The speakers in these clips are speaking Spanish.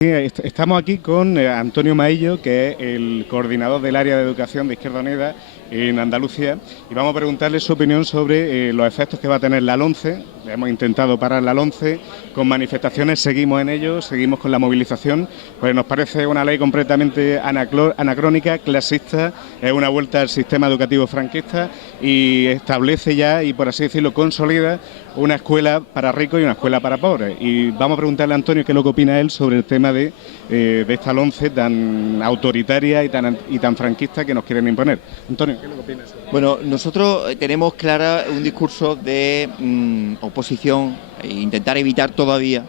Sí, estamos aquí con Antonio Maillo, que es el coordinador del área de educación de Izquierda Unida en Andalucía, y vamos a preguntarle su opinión sobre los efectos que va a tener la LOMCE. Hemos intentado parar la LOMCE con manifestaciones, seguimos en ello, seguimos con la movilización, pues nos parece una ley completamente anacrónica, clasista, es una vuelta al sistema educativo franquista y establece ya, y por así decirlo, consolida una escuela para ricos y una escuela para pobres. Y vamos a preguntarle a Antonio qué es lo que opina él sobre el tema de esta LOMCE tan autoritaria y tan franquista que nos quieren imponer. Antonio, ¿qué es lo que opinas? Bueno, nosotros tenemos clara un discurso de oposición, intentar evitar todavía,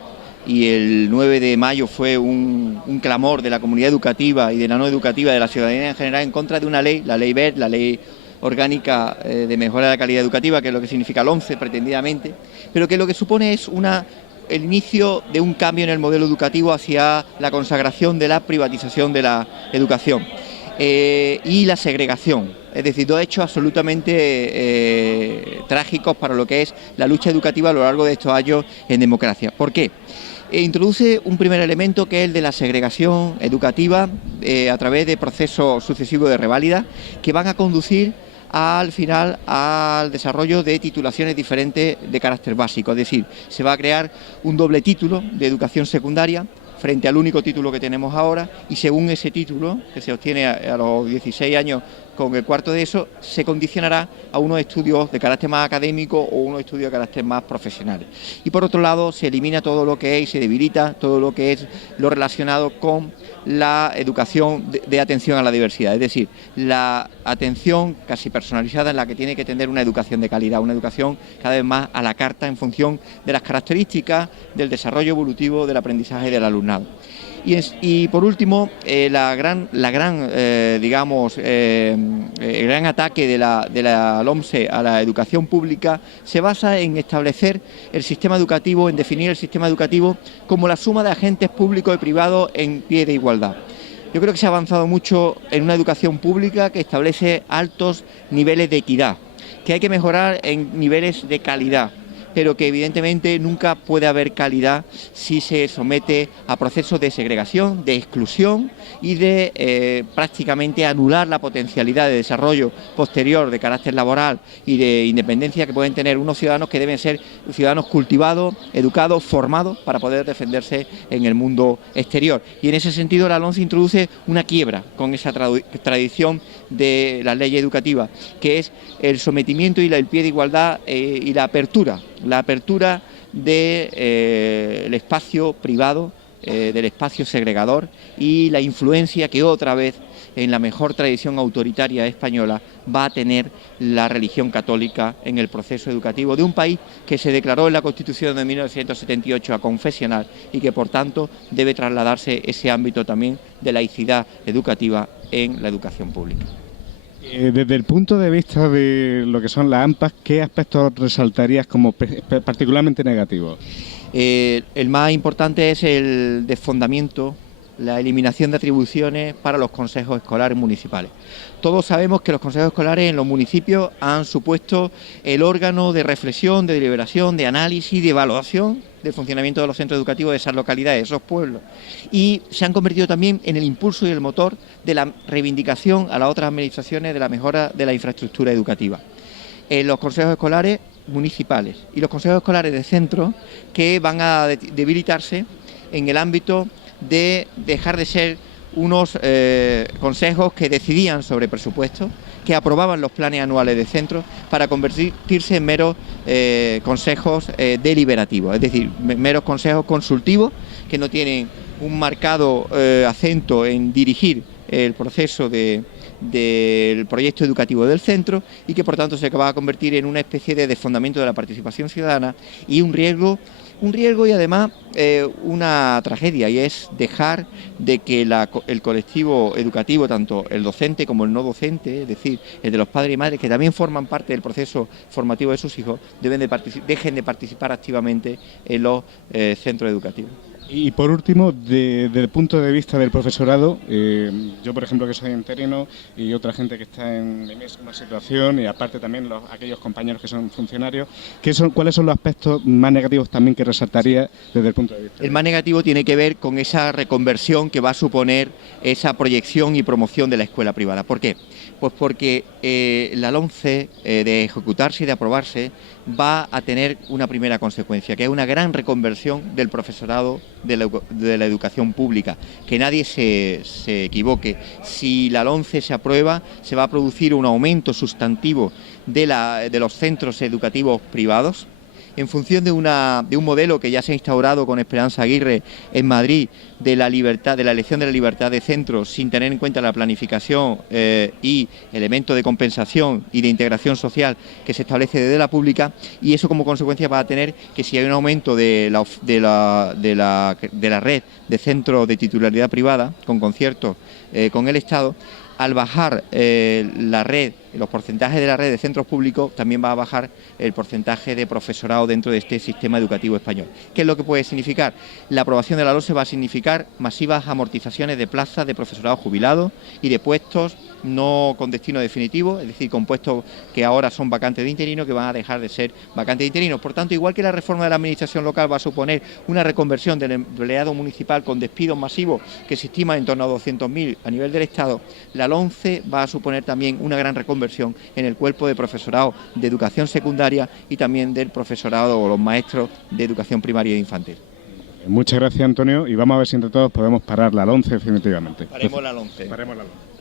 y el 9 de mayo fue un clamor de la comunidad educativa y de la no educativa, de la ciudadanía en general, en contra de una ley, la ley BERT, la ley orgánica de mejora de la calidad educativa, que es lo que significa LOMCE pretendidamente, pero que lo que supone es el inicio de un cambio en el modelo educativo hacia la consagración de la privatización de la educación y la segregación. Es decir, dos hechos absolutamente trágicos para lo que es la lucha educativa a lo largo de estos años en democracia. ¿Por qué? Introduce un primer elemento, que es el de la segregación educativa a través de procesos sucesivos de reválida que van a conducir al final al desarrollo de titulaciones diferentes de carácter básico. Es decir, se va a crear un doble título de educación secundaria frente al único título que tenemos ahora, y según ese título, que se obtiene a los 16 años con el cuarto de eso, se condicionará a unos estudios de carácter más académico o unos estudios de carácter más profesionales. Y por otro lado, se elimina todo lo que es y se debilita todo lo que es lo relacionado con la educación de atención a la diversidad, es decir, la atención casi personalizada en la que tiene que tener una educación de calidad, una educación cada vez más a la carta en función de las características del desarrollo evolutivo del aprendizaje del alumnado. Y por último, el gran ataque de la LOMCE a la educación pública se basa en establecer el sistema educativo, en definir el sistema educativo como la suma de agentes públicos y privados en pie de igualdad. Yo creo que se ha avanzado mucho en una educación pública que establece altos niveles de equidad, que hay que mejorar en niveles de calidad, pero que evidentemente nunca puede haber calidad si se somete a procesos de segregación, de exclusión y de prácticamente anular la potencialidad de desarrollo posterior de carácter laboral y de independencia que pueden tener unos ciudadanos que deben ser ciudadanos cultivados, educados, formados para poder defenderse en el mundo exterior. Y en ese sentido la LOMCE introduce una quiebra con esa tradición de la ley educativa, que es el sometimiento y el pie de igualdad y la apertura del espacio privado, del espacio segregador, y la influencia que otra vez, en la mejor tradición autoritaria española, va a tener la religión católica en el proceso educativo de un país que se declaró en la Constitución de 1978 aconfesional y que por tanto debe trasladarse ese ámbito también de laicidad educativa en la educación pública. Desde el punto de vista de lo que son las AMPAs, ¿qué aspectos resaltarías como particularmente negativos? El más importante es el desfondamiento, la eliminación de atribuciones para los consejos escolares municipales. Todos sabemos que los consejos escolares en los municipios han supuesto el órgano de reflexión, de deliberación, de análisis, de evaluación del funcionamiento de los centros educativos de esas localidades, de esos pueblos, y se han convertido también en el impulso y el motor de la reivindicación a las otras administraciones de la mejora de la infraestructura educativa. Los consejos escolares municipales y los consejos escolares de centro, que van a debilitarse en el ámbito de dejar de ser unos consejos que decidían sobre presupuestos, que aprobaban los planes anuales de centros, para convertirse en meros consejos deliberativos, es decir, meros consejos consultivos que no tienen un marcado acento en dirigir el proceso del proyecto educativo del centro, y que por tanto se va a convertir en una especie de desfondamiento de la participación ciudadana y un riesgo y además una tragedia, y es dejar de que el colectivo educativo, tanto el docente como el no docente, es decir, el de los padres y madres, que también forman parte del proceso formativo de sus hijos, dejen de participar activamente en los centros educativos. Y por último, desde el punto de vista del profesorado, yo por ejemplo que soy interino y otra gente que está en mi misma situación y aparte también aquellos compañeros que son funcionarios, ¿cuáles son los aspectos más negativos también que resaltaría desde el punto de vista? El más negativo tiene que ver con esa reconversión que va a suponer esa proyección y promoción de la escuela privada. ¿Por qué? Pues porque la LOMCE, de ejecutarse y de aprobarse, va a tener una primera consecuencia, que es una gran reconversión del profesorado de la educación pública. Que nadie se equivoque. Si la LOMCE se aprueba, se va a producir un aumento sustantivo de los centros educativos privados, en función de un modelo que ya se ha instaurado con Esperanza Aguirre en Madrid, de la elección de la libertad de centros, sin tener en cuenta la planificación y elementos de compensación y de integración social que se establece desde la pública, y eso como consecuencia va a tener que si hay un aumento de la red de centros de titularidad privada, con conciertos con el Estado, al bajar los porcentajes de la red de centros públicos, también va a bajar el porcentaje de profesorado dentro de este sistema educativo español. ¿Qué es lo que puede significar? La aprobación de la LOMCE va a significar masivas amortizaciones de plazas de profesorado jubilado y de puestos no con destino definitivo, es decir, con puestos que ahora son vacantes de interinos, que van a dejar de ser vacantes de interinos. Por tanto, igual que la reforma de la administración local va a suponer una reconversión del empleado municipal con despidos masivos que se estima en torno a 200.000 a nivel del Estado, la LOMCE va a suponer también una gran reconversión en el cuerpo de profesorado de educación secundaria y también del profesorado o los maestros de educación primaria e infantil. Muchas gracias, Antonio, y vamos a ver si entre todos podemos parar la LOMCE definitivamente. Paremos la LOMCE. Paremos la LOMCE.